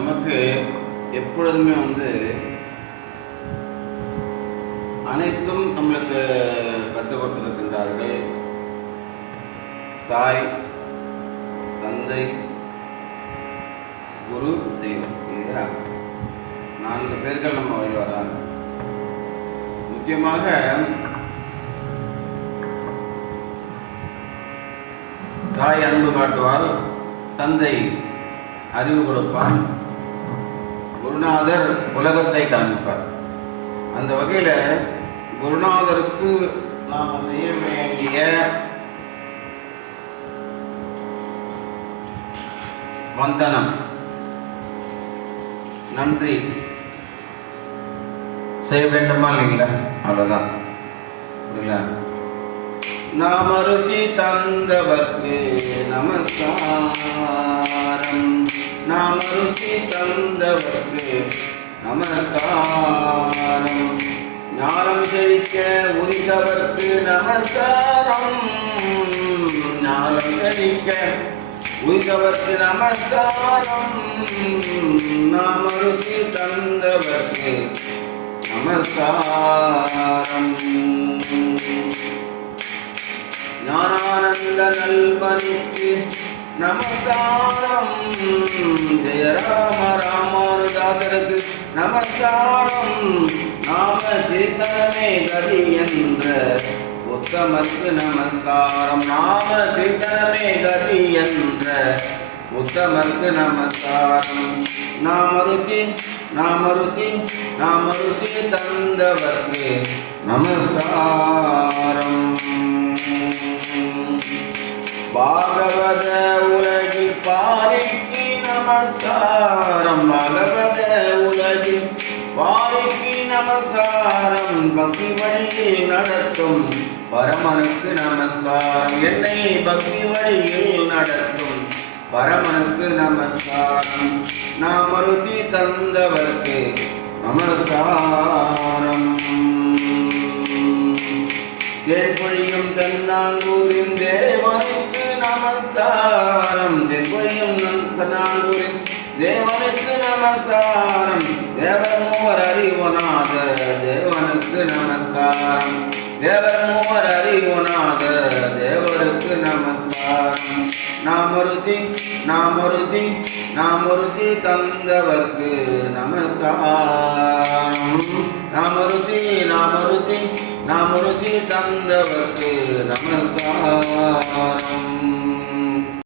நமக்கு எப்பொழுதுமே வந்து அனைத்தும் நம்மளுக்கு கற்றுக் கொடுத்திருக்கின்றார்கள். தாய் தந்தை குரு தெய்வம் இல்லையா? நான்கு பேர்கள் நம்ம வழி வராங்க முக்கியமாக தாய் அன்பு காட்டுவார் தந்தை அறிவு கொடுப்பான். குருநாதர் உலகத்தை காண்பிப்பார் அந்த வகையில் குருநாதருக்கு நாம் செய்ய வேண்டிய வந்தனம் நன்றி. செய்ய வேண்டுமா இல்லைங்களா? அவ்வளோதான் புரியல நாம ருச்சி தந்தவர்க்கு நமஸ்காரம். நாம் ருச்சி தந்தவர்க்கு நமஸ்காரம். ஞானம் செழிக்க உரித்தவர்க்கு நமஸ்காரம். ஞானம் செழிக்க உரித்தவர்க்கு நமஸ்காரம். நாம் ருச்சி தந்தவர்க்கு நமஸ்காரம். ஞானானந்த நல்வனுக்கு நமஸ்காரம். ஜெய ராம ராமானுதாசருக்கு நமஸ்காரம். நாம கீர்த்தனமே கதி என்ற உத்தமக்கு நமஸ்காரம். நாம கீர்த்தனமே கதி என்ற உத்தமக்கு நமஸ்காரம். நாம ருச்சி நாம ருச்சி நாம ருச்சி தந்தவர்க்கு நமஸ்காரம். பாகவத நமஸ்காரம் பகவத உலகில் வாய்க்கு நமஸ்காரம் பக்தி வழியில் நடத்தும். பரமனுக்கு நமஸ்காரம் என்னை பக்தி வழியில் நடத்தும். பரமனுக்கு நமஸ்காரம் நாம் ருச்சி தந்தவர்க்கு நமஸ்காரம். தேன்பொழியும் தன்னாங்கூரின் தேவனுக்கு நமஸ்காரம். தேன்பொழியும் தன்னாங்கூரின் தேவனுக்கு நமஸ்காரம் தேவர் மூவர் அறிவனாத தேவனுக்கு நமஸ்காரம் தேவர் மூவர் அறிவனாத தேவருக்கு நமஸ்காரம் நாமருதி நாமருதி நாமருதி தந்தவர்க்கு நமஸ்காரம் நாமருதி நாமருதி நாமருதி தந்தவர்க்கு நமஸ்காரம்